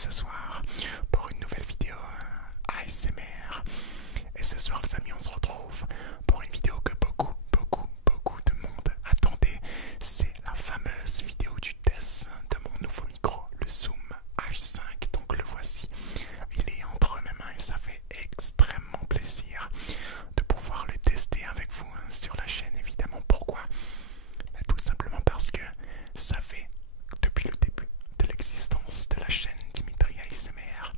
ce soir pour une nouvelle vidéo ASMR. Et ce soir les amis, on se retrouve pour une vidéo que beaucoup de monde attendait. C'est la fameuse vidéo du test de mon nouveau micro, le Zoom H5. Donc le voici, il est entre mes mains et ça fait extrêmement plaisir de pouvoir le tester avec vous sur la chaîne évidemment. Pourquoi? Tout simplement parce que ça fait depuis le début de l'existence de la chaîne Dimitri ASMR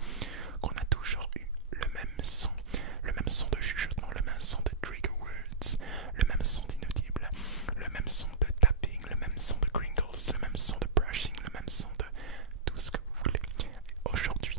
qu'on a toujours eu le même son de chuchotement, le même son de trigger words, le même son d'inaudible, le même son de tapping, le même son de crinkles, le même son de brushing, le même son de tout ce que vous voulez. Aujourd'hui,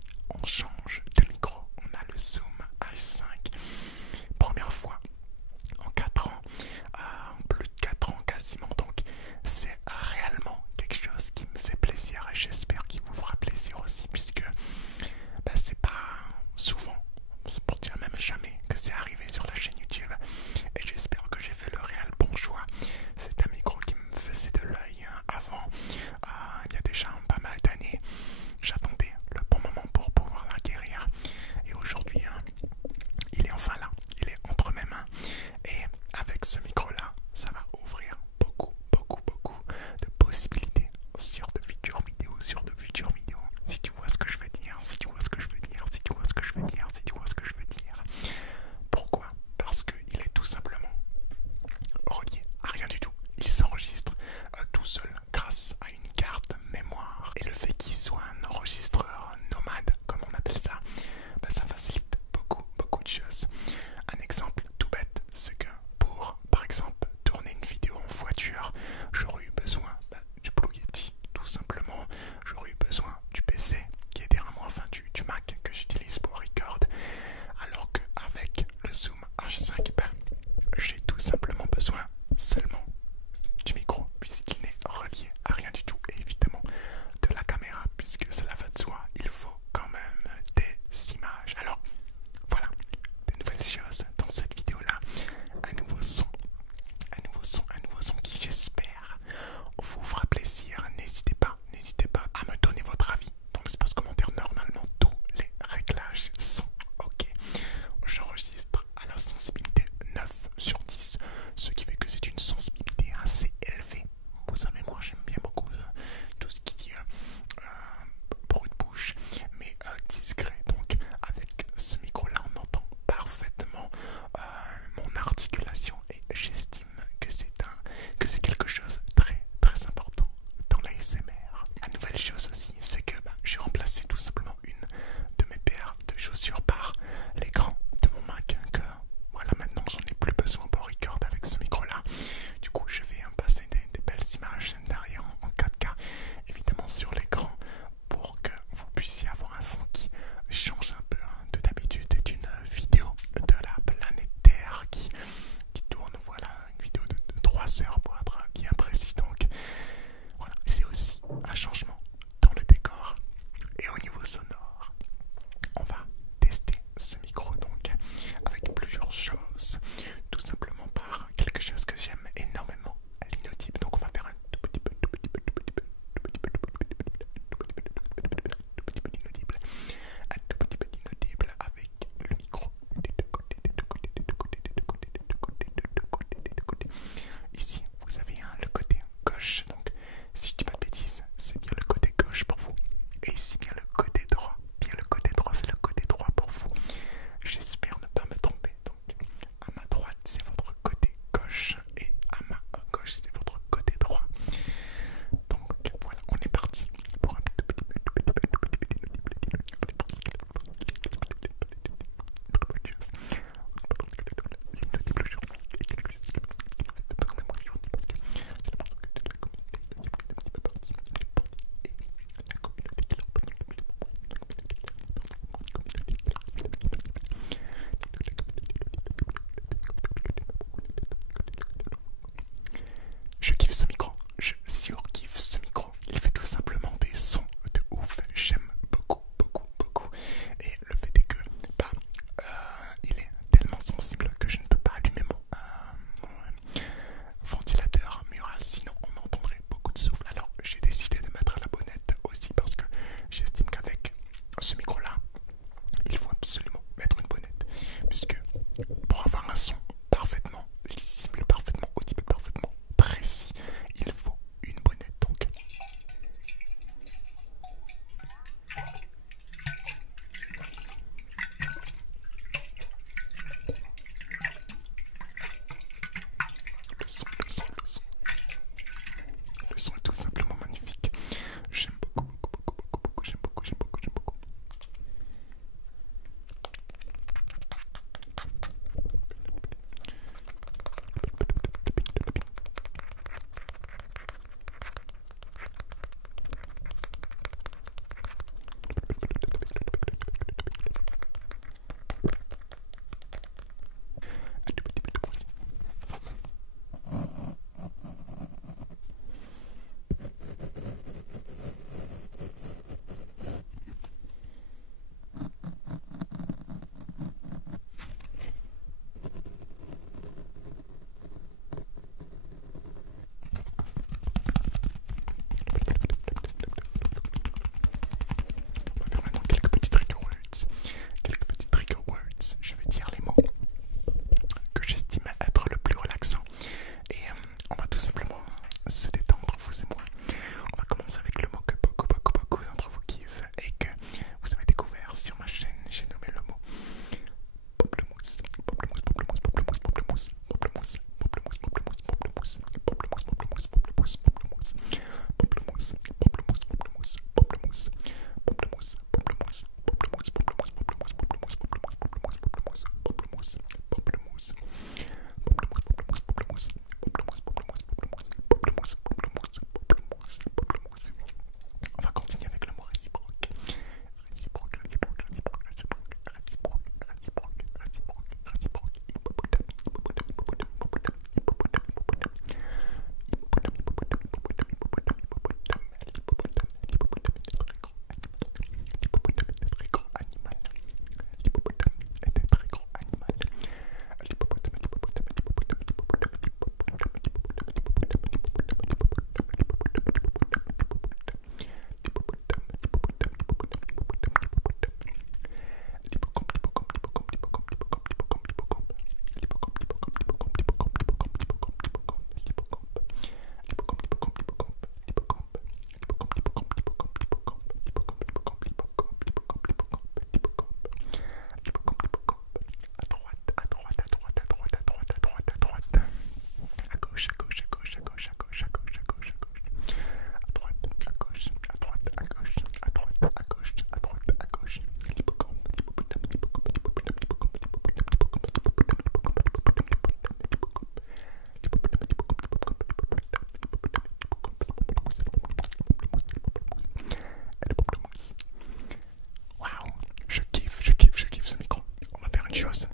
une chose.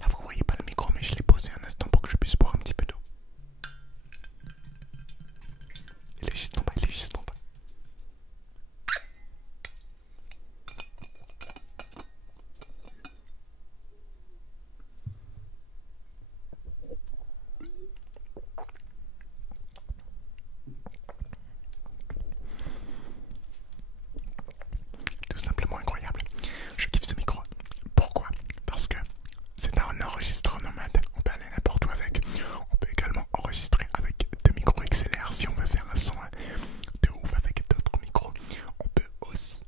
Là, vous voyez pas le micro, mais je l'ai posé un instant pour que je puisse boire un petit peu d'eau. Il est juste en bas, il est juste en bas. Tout simplement incroyable. Je kiffe ce micro. Pourquoi? Parce que c'est un enregistreur nomade. On peut aller n'importe où avec. On peut également enregistrer avec deux micros XLR si on veut faire un son de ouf avec d'autres micros. On peut aussi